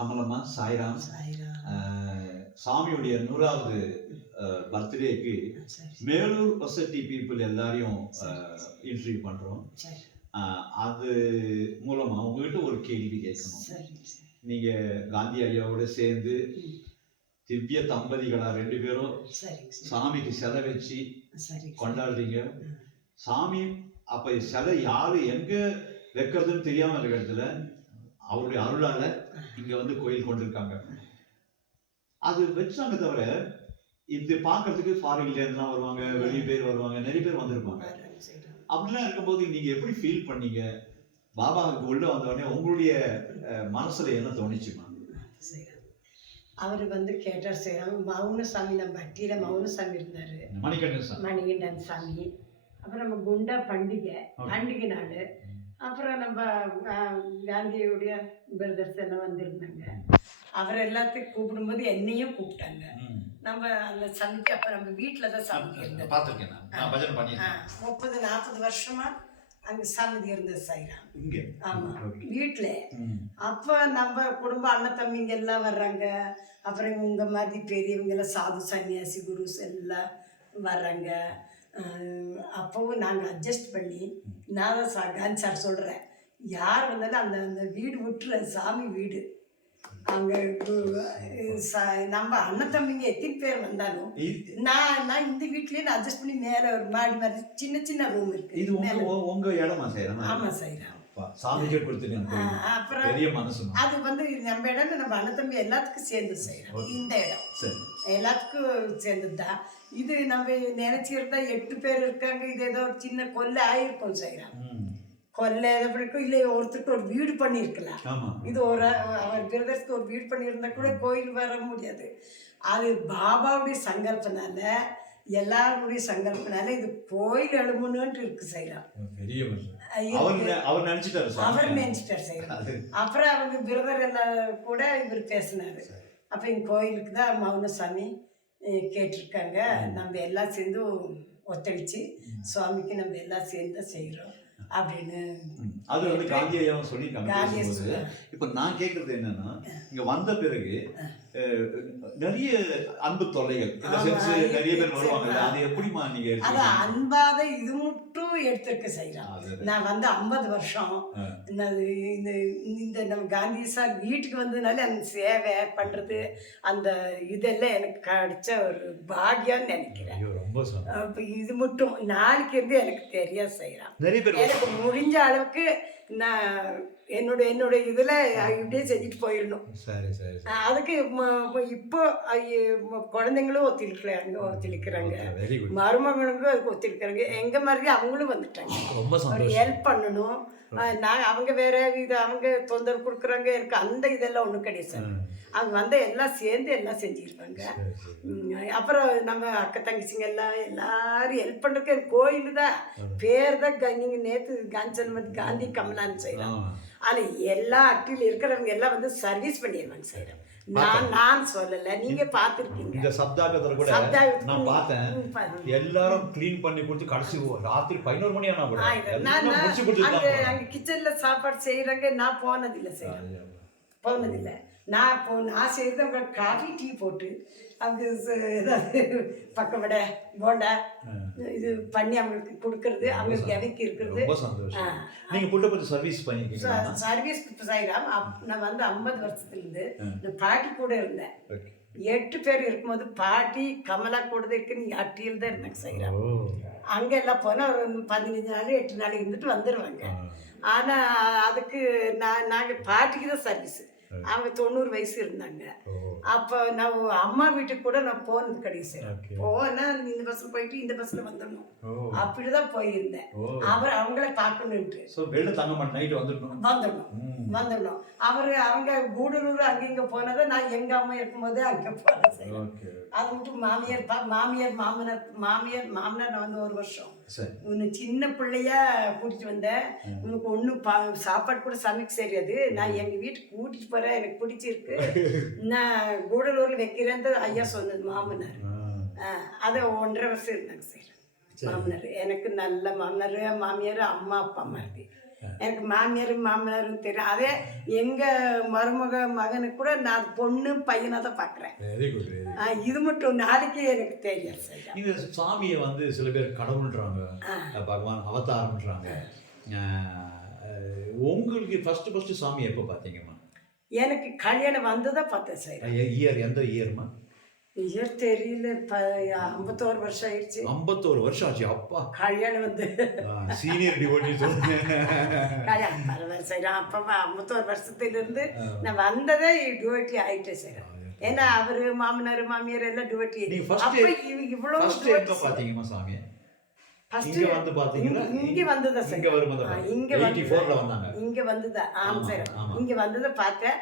கமலம்மா, சாய்ராம். சாமியுடைய 100வது பர்த்டேக்கு Melur society people எல்லாரையும் interview பண்றோம். அது மூலமா உங்ககிட்ட ஒரு கேள்வி கேட்கணும். நீங்க காந்தி ஐயாவோட சேர்ந்து திவ்ய தம்பதிகளா 2 பேரும் சாமிக்கு சிலை வச்சு கொண்டாடுறீங்க. சாமி அப்ப சிலை யாரு எங்க வைக்கிறதுன்னு தெரியாம இருக்கிற இடத்துல அவருடைய அருளால இங்க வந்து கோயில் கொண்டிருக்காங்க. அது வச்சாங்க தவிர இது பாக்குறதுக்கு ஃபாரின்ல இருந்துலாம் வருவாங்க, வெளியே பேர் வருவாங்க, நிறைய பேர் வந்திருப்பாங்க. அப்படிலாம் இருக்கும்போது நீங்க எப்படி ஃபீல் பண்ணீங்க? பாபாவுக்கு உள்ள வந்தோடனே உங்களுடைய மனசுல என்ன தோணுச்சுமா? அவர் வந்து கேட்டார் செய்யறாங்க. மௌனசாமி, நம்ம பட்டியில மௌனசாமி இருந்தாரு, மணிகண்டன் சாமி. அப்புறம் நம்ம குண்டா பண்டிகை நாள். அப்புறம் நம்ம காந்தியுடைய பிரதர்ஸ் எல்லாம் வந்திருந்தாங்க. அவரை எல்லாத்தையும் கூப்பிடும்போது என்னையும் கூப்பிட்டாங்க. நம்ம அந்த சமைக்க அப்ப நம்ம வீட்டில் தான் சமைக்க இருந்தோம். 30-40 வருஷமா அங்க சமைதி இருந்தது சாய்ராம். ஆமா, வீட்டுல. அப்ப நம்ம குடும்ப அண்ணன் தம்பிங்க எல்லாம் வர்றாங்க. அப்புறம் உங்க மாதிரி பெரியவங்க எல்லாம் சாது சன்னியாசி குருஸ் எல்லாம் வர்றாங்க. அப்பவும் நாங்கள் அட்ஜஸ்ட் பண்ணி நான் தான் காந்தி சார் சொல்கிறேன், யார் வந்தாலும் அந்த அந்த வீடு விட்டுற சாமி வீடு அங்கே நம்ம அண்ணன் தம்பிங்க எத்தனை பேர் வந்தாலும் நான் இந்த வீட்லயே நான் அட்ஜஸ்ட் பண்ணி மேலே ஒரு மாடி மாதிரி சின்ன ரூம் இருக்கு. இது உங்க இடமா செய்யறோம்? ஆமாம் செய்யறோம். அப்புறம் அது வந்து நம்ம இடம், நம்ம அண்ணன் தம்பி எல்லாத்துக்கும் சேர்ந்து செய்யறோம். இந்த இடம் எல்லாத்துக்கும் சேர்ந்துதான். இது நம்ம நினைச்சிருந்தா 8 பேர் இருக்காங்க. இது ஏதோ ஒரு சின்ன கொல்லை ஆயிருக்கும் செய்யறோம். கொல்லை எதை இருக்கும் இல்லை, ஒருத்தருக்கு ஒரு வீடு பண்ணியிருக்கலாம். இது ஒரு அவர் பிரதர்ஸ்க்கு ஒரு வீடு பண்ணியிருந்தா கூட கோயில் வர முடியாது. அது பாபாவுடைய சங்கல்பனால, எல்லாருடைய சங்கல்பனால இது கோயில் எழுமணுன்ட்டு இருக்கு செய்யலாம். அவர் நினைச்சிட்டார் செய்யலாம். அப்புறம் அவங்க பிரதர் எல்லாம் கூட இவர் பேசினாரு. அப்ப எங்க கோயிலுக்கு தான் மௌனசாமி கேட்டிருக்காங்க. நம்ம எல்லாம் சேர்ந்து ஒத்துழைச்சு சுவாமிக்கு நம்ம எல்லாம் சேர்ந்து செய்யறோம் அப்படின்னு. அது வந்து காந்தி ஐயாவும் சொல்லியிருக்காங்க. இப்ப நான் கேட்கறது என்னன்னா, இங்க வந்த பிறகு நிறைய அன்பு தொல்லைகள், நிறைய பேர் வருவாங்க. அது எப்படிமா நீங்க அது அன்பாத இது மட்டும் எடுத்துக்க செய்யலாம். நான் வந்து 50 வருஷம் இந்த நம்ம காந்தி சார் வீட்டுக்கு வந்ததுனால அந்த சேவை பண்றது, அந்த இதெல்லாம் எனக்கு கிடைச்ச ஒரு பாக்கியம்னு நினைக்கிறேன். இது மட்டும் நாளைக்கு இருந்து எனக்கு தெரியாது செய்யலாம். எனக்கு முடிஞ்ச அளவுக்கு நான் என்னோட இதுல இப்படியே செஞ்சுட்டு போயிடணும். அதுக்கு இப்போ குழந்தைங்களும் ஒத்துழைக்கிறாங்க, மருமகளுக்கும் அதுக்கு ஒத்துழைக்கிறாங்க. எங்க மாதிரி அவங்களும் வந்துட்டாங்க. ஒரு ஹெல்ப் பண்ணணும். நான் அவங்க வேற இது அவங்க தொந்தரவு கொடுக்குறாங்க, எனக்கு அந்த இதெல்லாம் ஒன்றும் கிடையாது சார். அவங்க வந்து எல்லாம் சேர்ந்து எல்லாம் செஞ்சுருக்காங்க. அப்புறம் நம்ம அக்கா தங்கச்சிங்க எல்லாரும் ஹெல்ப் பண்ணுறதுக்கு கோயில் தான் பேர் தான். நீங்கள் நேற்று காந்தி கமலான்னு செய்யலாம். ஆனால் எல்லா அட்டியில் இருக்கிறவங்க எல்லாம் வந்து சர்வீஸ் பண்ணிடுவாங்க செய்யறோம். நான் சொல்லல, நீங்க பாத்துருக்கீங்க. இந்த சப்தாகத்துல கூட நான் பார்த்தேன். எல்லாரும் க்ளீன் பண்ணி கொடுத்து கடைசி ராத்திரி 11 மணி ஆனா கூட அங்க கிச்சன்ல சாப்பாடு செய்யறாங்க. நான் போனதில்லை செய்யறேன், போனதில்லை. நான் செய்யறது காஃபி டீ போட்டு அவங்க ஏதாவது பக்கவடை போண்டா இது பண்ணி அவங்களுக்கு கொடுக்கறது, அவங்களுக்கு எனக்கு இருக்கிறது. சர்வீஸ் செய்யலாம். நான் வந்து 50 வருஷத்துலேருந்து இந்த பாட்டி கூட இருந்தேன். 8 பேர் இருக்கும்போது பாட்டி கமலா கூட இருக்குன்னு அட்டியில் தான் இருந்தாங்க செய்யலாம். அங்கே எல்லாம் போனால் ஒரு 15 நாள் 8 நாள் இருந்துட்டு வந்துடுவாங்க. ஆனால் அதுக்கு நாங்கள் பாட்டிக்கு தான் சர்வீஸு. அவங்க 90 வயசு இருந்தாங்க. அப்போ நான் அம்மா வீட்டுக்கு கூட நான் போனது கிடையாது. போனா இந்த பஸ்ல போயிட்டு இந்த பஸ்ல வந்துடணும், அப்படிதான் போயிருந்தேன். அவங்கள பார்க்கணுன்ட்டு வந்துடணும். அவங்க கூடலூர் அங்க இங்க போனதை நான் எங்க அம்மா இருக்கும்போது அங்க போனேன். அது மட்டும் மாமியார் மாமனார் நான் வந்து 1 வருஷம் உன்னை சின்ன பிள்ளையா கூட்டிட்டு வந்தேன். உனக்கு ஒன்றும் சாப்பாடு கூட சமைக்க தெரியாது, நான் எங்க வீட்டுக்கு கூட்டிட்டு போறேன், எனக்கு பிடிச்சிருக்கு, நான் கூடலூர்ல வைக்கிறேன்னு ஐயா சொன்னது மாமனார். அதை 1.5 வருஷம் இருந்தாங்க சார் மாமனார். எனக்கு நல்ல மாமனார் மாமியார் அம்மா அப்பா மாதிரி. எனக்கு மாமியாரும் மாமனாரும் தெரியும். அதே எங்கள் மகனுக்கு கூட நான் பொண்ணு பையனாக தான் பார்க்குறேன். Very good. இது மட்டும் நாளைக்கு எனக்கு தெரியும் சார். நீங்க சாமியை வந்து சில பேர் கடவுள்ன்றாங்க, பகவான் அவதாரம்ன்றாங்க. உங்களுக்கு ஃபர்ஸ்ட் சாமி எப்போ பார்த்தீங்கம்மா? எனக்கு கல்யாணம் வந்து தான் பார்த்தேன் சார். இயர் எந்த இயர்மா? இயர் தெரியல. 51 வருஷம் ஆயிடுச்சு. 51 வருஷம் ஆச்சு. அப்பா கல்யாணம் வந்து சீனியர் டிவோட்டி சொல்லுங்க. கல்யாணம் பரவாயில்ல சார். அப்போ 51 வருஷத்துலேருந்து நான் வந்ததே டிவோட்டி ஆயிட்டேன் சார். ஏன்னா அவரு மாமனார் மாமியார் எல்லாம் டிவோட்டி. அப்போ இவ்வளோ பார்த்தீங்கம்மா சாமி? இங்க வந்து பாத்தீங்களா? இங்க வந்ததா சார். இங்க வரும்போது இங்க 84ல வந்தாங்க. இங்க வந்ததா? ஆமா சார். இங்க வந்தத பார்த்தேன்.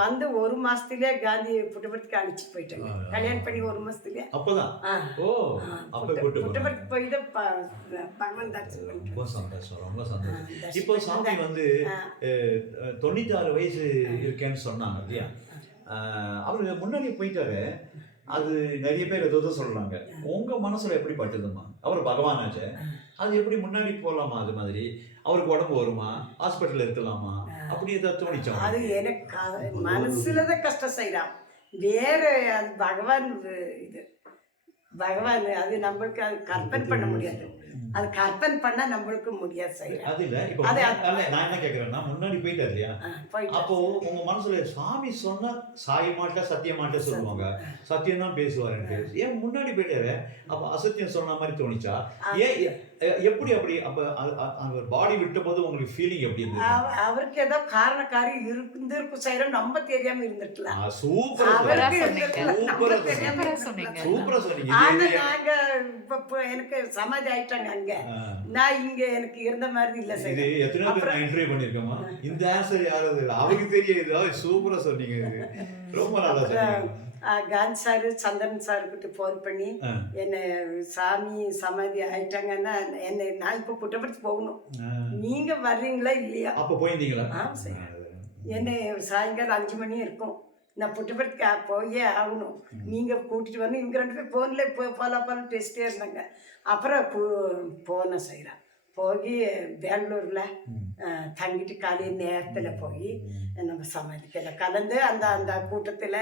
வந்து ஒரு மாசத்துலயே காந்தி புட்டபர்த்திக்கு அழைச்சு போயிட்டாங்க. கல்யாணம் பண்ணி ஒரு மாசத்துலயே. அப்பதான். ஓ, அப்ப புட்டபர்த்தி போய் தான் பகவான் தரிசனம் பண்ணிட்டு. ரொம்ப சந்தோஷம், ரொம்ப சந்தோஷம். இப்போ சாமி வந்து 96 வயசு இருக்கேன்னு சொன்னாங்க இல்லையா? அவரு முன்னாடி போயிட்டாரு. அது நிறைய பேர் ஏதோ சொல்றாங்க. உங்க மனசுல எப்படி பட்டுதுமா? அவர் பகவானாச்சே, அது எப்படி முன்னாடி போகலாமா? அது மாதிரி அவருக்கு உடம்பு வருமா? ஹாஸ்பிட்டல் இருக்கலாமா? அப்படி ஏதாவது தோணிச்சா? அது எனக்கு மனசுலதான் கஷ்டம் செய்யலாம். வேற அது பகவான் இது பகவான் அது நம்மளுக்கு அது கற்பனை பண்ண முடியாது. அது கற்பனை பண்ணா நம்மளுக்கு முடியாது செய்யலாம். அது இல்ல. இப்போ நான் என்ன கேக்குறேன்னா, முன்னாடி போயிட்டாரு இல்லையா? அப்போ உங்க மனசுல சாமி சொன்னா சாய மாட்டா சத்திய மாட்டா சொல்லுவாங்க, சத்தியம் தான் பேசுவாருன்ட்டு. ஏன் முன்னாடி போயிட்டாரு? அப்ப அசத்தியம் சொன்ன மாதிரி தோணிச்சா? ஏன் எப்படி அப்படி? அப்ப அவர் பாடி விட்ட போது உங்களுக்கு ஃபீலிங் எப்படி இருந்தது? அவருக்கு ஏதோ காரணக்காரி இருந்திருக்கும் செய்யறோம், நம்ம தெரியாம இருந்துருக்கலாம். சூப்பரா சொன்னீங்க. ஆனா நாங்க இப்ப எனக்கு சமாதி ஆயிட்டாங்க அங்க. நான் இங்க எனக்கு இருந்த மாதிரி இல்ல சார். இது எத்தனை பேர் நான் இன்டர்வியூ பண்ணிருக்கேமா? இந்த ஆன்சர் யாராவது இல்ல, அவருக்கு தெரியாது. சூப்பரா சொன்னீங்க. இது ரொம்ப நல்லா சொன்னீங்க. காந்தி சாரு சந்திரன் சாருக்கிட்ட ஃபோன் பண்ணி என்ன சாமி சமாதி ஆயிட்டாங்கன்னா என்ன நான் இப்போ புட்டபர்த்தி போகணும், நீங்க வர்றீங்களா இல்லையா? அப்போ போயிருந்தீங்களா? ஆமாம் சார். என்ன சாயங்காலம் 5 மணி இருக்கும். நான் புட்டபர்த்தி போயே ஆகணும், நீங்கள் கூட்டிகிட்டு வந்து இவங்க 2 பேர் ஃபோனில் போகலாம் பேசிட்டே இருந்தாங்க. அப்புறம் போனேன் செய்கிறேன். போய் பெங்களூரில் தங்கிட்டு காலையில் நேரத்தில் போய் நம்ம சமாதிக்கெல்லாம் கலந்து அந்த கூட்டத்தில்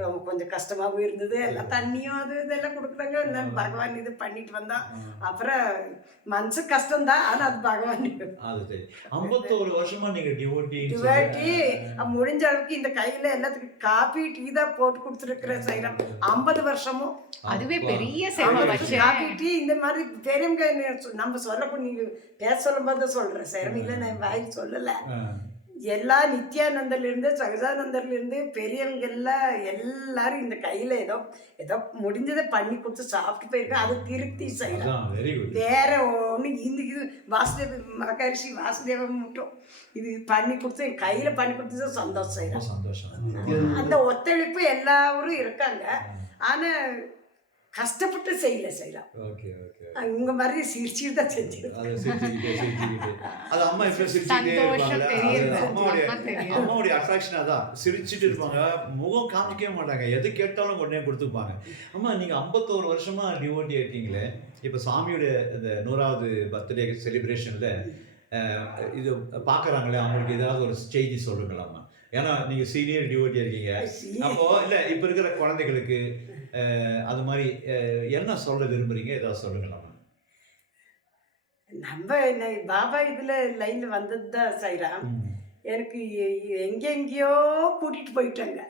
ரொம்ப கொஞ்சம் கஷ்டமாகவும் இருந்தது. எல்லாம் தண்ணியும் அது இதெல்லாம் கொடுக்குறாங்க. நான் பகவான் இது பண்ணிட்டு வந்தான். அப்புறம் மனசு கஷ்டம்தான், ஆனால் அது பகவான். அது சரி. 51 வருஷமா நீங்கள் டிவோட்டி முடிஞ்ச அளவுக்கு இந்த கையில் எல்லாத்துக்கும் காபி டீ தான் போட்டு கொடுத்துருக்குறேன் செய்கிறோம். 50 வருஷமும் அதுவே பெரிய சேவை. காபி டீ இந்த மாதிரி பெரியவங்க நம்ம சொல்லக்கூடிய நீங்க பேச சொல்லும் போது சொல்றேன் செய்கிறோம். இல்லை நான் வாய் சொல்லலை. எல்லா நித்யானந்தர்ல இருந்து சகஜானந்தர்ல இருந்து பெரியவங்க எல்லாரும் இந்த கையில ஏதோ முடிஞ்சதை பண்ணி கொடுத்து சாப்பிட்டு போயிருக்கேன். அது திருப்தி செய்யலாம். வேற ஒண்ணு இது வாசுதேவ மகரிஷி வாசுதேவன் மட்டும் இது பண்ணி கொடுத்து என் கையில பண்ணி கொடுத்து சந்தோஷம் செய்யலாம். அந்த ஒத்துழைப்பு எல்லாரும் இருக்காங்க. ஆனா கஷ்டப்பட்டு செய்யலாம். உங்க மாதிரி சிரிச்சுட்டு தான் செஞ்சிருக்கேன். அம்மாவுடைய அட்ராக்ஷன் அதான், சிரிச்சுட்டு இருப்பாங்க, முகம் காமிக்கவே மாட்டாங்க, எது கேட்டாலும் உடனே கொடுத்துப்பாங்க. அம்மா நீங்க 51 வருஷமா டிவோட்டி இருக்கீங்களே, இப்ப சாமியோட இந்த 100வது பர்த்டே செலிப்ரேஷன்ல இது பாக்குறாங்களே, அவங்களுக்கு ஏதாவது ஒரு செய்தி சொல்லுங்களாம்மா? ஏன்னா நீங்க சீனியர் டிவோட்டியா இருக்கீங்க. அப்போ இல்ல இப்ப இருக்கிற குழந்தைகளுக்கு அது மாதிரி என்ன சொல்ல விரும்புறீங்க? ஏதாவது சொல்லுங்களாமா? நம்ம பாபா இதுல லைன்ல வந்தது தான் செய்யலாம். எனக்கு எங்கெங்கயோ கூட்டிட்டு போயிட்டாங்க.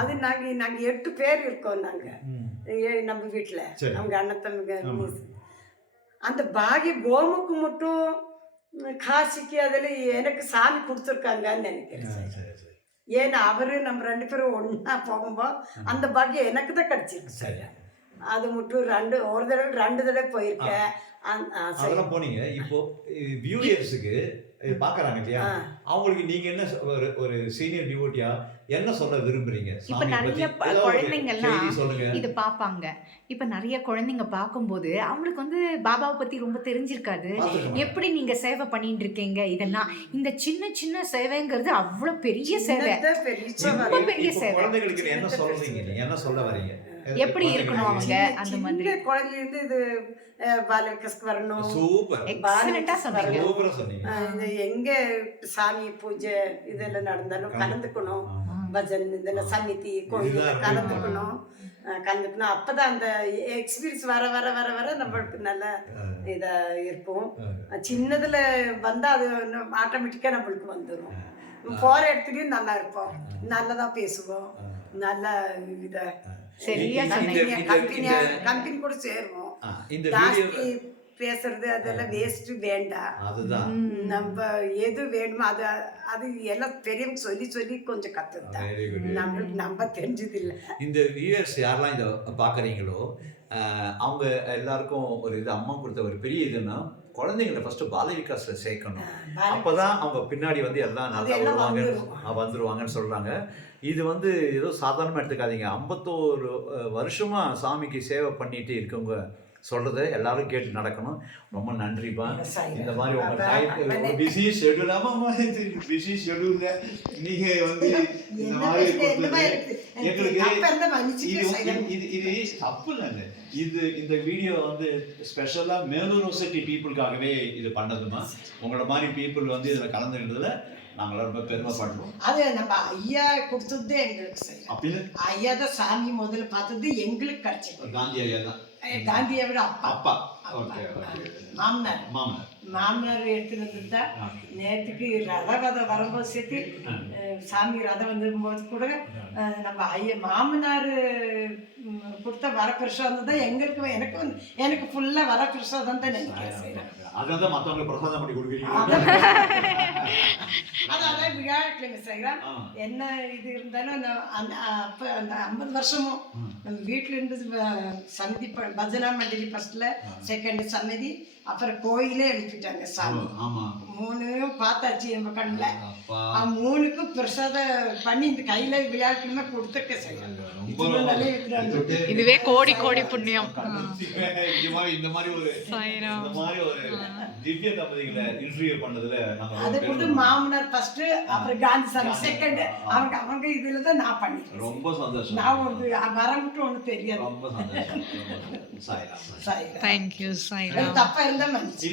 அது நாங்க 8 பேர் இருக்கோம். நாங்க நம்ம வீட்டுல அவங்க அண்ணத்தம்பிங்க. அந்த பாகி கோமுக்கு மட்டும் காசிக்கு அதில் எனக்கு சாமி கொடுத்துருக்காங்கன்னு நினைக்கிறேன். ஏன்னா அவரு நம்ம 2 பேரும் ஒன்னா போகும்போது அந்த பாக்கியம் எனக்கு தான் கிடைச்சிருக்கு சார். அது மட்டும் ஒரு தடவை 2 தடவை போயிருக்கேன். அதெல்லாம் போனீங்க. இப்போ வியூயர்ஸுக்கு பாக்குறாங்க இல்லையா, அவங்களுக்கு நீங்க என்ன ஒரு சீனியர் டிவோட்டியா என்ன சொல்ல விரும்புறீங்க? இப்ப நிறைய குழந்தைங்கள்லாம் இது பாப்பாங்க. இப்ப நிறைய குழந்தைங்க பார்க்கும்போது அவங்களுக்கு வந்து பாபாவை பத்தி ரொம்ப தெரிஞ்சிருக்காது. எப்படி நீங்க சேவை பண்ணிட்டு இருக்கீங்க, இதெல்லாம் இந்த சின்ன சின்ன சேவைங்கிறது அவ்வளவு பெரிய சேவை, ரொம்ப பெரிய சேவை. குழந்தைகளுக்கு என்ன சொல்றீங்க, என்ன சொல்ல வரீங்க? எப்படி இருக்கணும் அவங்க அந்த மாதிரி? குழந்தைலேருந்து இது பாலவிகாஸ்க்கு வரணும், சூப்பர் எக்ஸலண்டா சொன்னீங்க. சூப்பரா சொன்னீங்க. இது எங்க சாமி பூஜை இதெல்லாம் நடந்தாலும் கலந்துக்கணும், பஜன் இதெல்லாம் சமிதி கோயில் கலந்துக்கணும். அப்பதான் அந்த எக்ஸ்பீரியன்ஸ் வர வர வர வர நம்மளுக்கு நல்ல இதா இருக்கும். சின்னதுல வந்தா அது ஆட்டோமேட்டிக்கா நம்மளுக்கு வந்துடும். போற இடத்துலயும் நல்லா இருப்போம், நல்லதா பேசுவோம், நல்ல இத சரியா கம்பெனி கூட சேருவோம். இந்த ஜாஸ்தி பேசுறது அதெல்லாம் வேஸ்ட் வேண்டாம். அதுதான் நம்ம எது வேணுமோ அது அது எல்லாம் பெரியவங்க சொல்லி சொல்லி கொஞ்சம் கத்துதான், நம்மளுக்கு நம்ம தெரிஞ்சது இல்லை. இந்த வியூவர்ஸ் யாரெல்லாம் இதை பார்க்குறீங்களோ அவங்க எல்லாருக்கும் ஒரு இது அம்மா கொடுத்த ஒரு பெரிய இதுன்னா குழந்தைங்களை ஃபர்ஸ்ட் பாலவிகாஸ்ல சேர்க்கணும். அப்பதான் அவங்க பின்னாடி வந்து எல்லாம் நல்லா வந்துருவாங்கன்னு சொல்றாங்க. இது வந்து ஏதோ சாதாரணமாக எடுத்துக்காதீங்க. 51 வருஷமா சாமிக்கு சேவை பண்ணிட்டு இருக்கவங்க சொல்றதை எல்லாரும் கேட்டு நடக்கணும். ரொம்ப நன்றிப்பா. இந்த மாதிரி உங்க டைம் பிஸி ஷெட்யூல், பிஸி ஷெட்யூல்ல நீங்க வந்து இந்த மாதிரி எங்களுக்கு இது தப்பு இல்லைங்க. இந்த வீடியோ வந்து ஸ்பெஷலா மேலூர் சொசைட்டி பீப்புளுக்காகவே இது பண்ணதுமா. உங்களோட மாதிரி பீப்புள் வந்து இதுல கலந்துக்கிறதுல நாங்களாம் ரொம்ப பெருமைப்படுறோம். அது நம்ம ஐயா கொடுத்தது எங்களுக்கு செய்யணும். ஐயா தான் சாமி முதல்ல பார்த்தது எங்களுக்கு கிடைச்சது. காந்தி ஐயா தான். காந்தியோட அப்பா மாமனார் மாமனார் எடுத்துட்டு வந்துட்டா. நேற்றுக்கு ரதம் வரும்போது சேர்த்து சாமி ரதம் வந்தும்போது கூட நம்ம ஐயா மாமனார் கொடுத்த வரப்பிரசாதம் தான் எங்களுக்கு எனக்கு ஃபுல்லா வரப்பிரசாதம் தான் நினைக்கிறேன். அதான் மற்றவங்க பிரசாதம் பண்ணி கொடுக்குறீங்க. அதான் விழாக்கிழமை செய்யலாம். என்ன இது இருந்தாலும் அந்த 50 வருஷமும் நம்ம வீட்டுல இருந்து சந்தி பஜனா மண்டலி ஃபர்ஸ்ட்ல, செகண்ட் சன்னதி, அப்புறம் கோயிலே எழுப்பிட்டாங்க சாமி. 3 பார்த்தாச்சு நம்ம கண்ணுல. 3க்கும் பிரசாதம் பண்ணி இந்த கையில விழாக்கிழமை கொடுத்துக்க செய்யலாம். இதுவே கோடி கோடி புண்ணியம். இந்த மாதிரி ஒரு திவ்ய தம்பதிகளை இன்டர்வியூ பண்ணதுல அது கூட மாமனார் ஃபர்ஸ்ட், அப்புறம் காந்தி சாமி செகண்ட். அவங்க இதுல தான் நான் பண்ணிருக்கேன். ரொம்ப சந்தோஷம். நான் வரமுட்டு ஒண்ணு தெரியாது. ரொம்ப சந்தோஷம். சாய்ராம். தேங்க்யூ சாய்ராம். தப்பா இருந்தா மன்னிச்சு.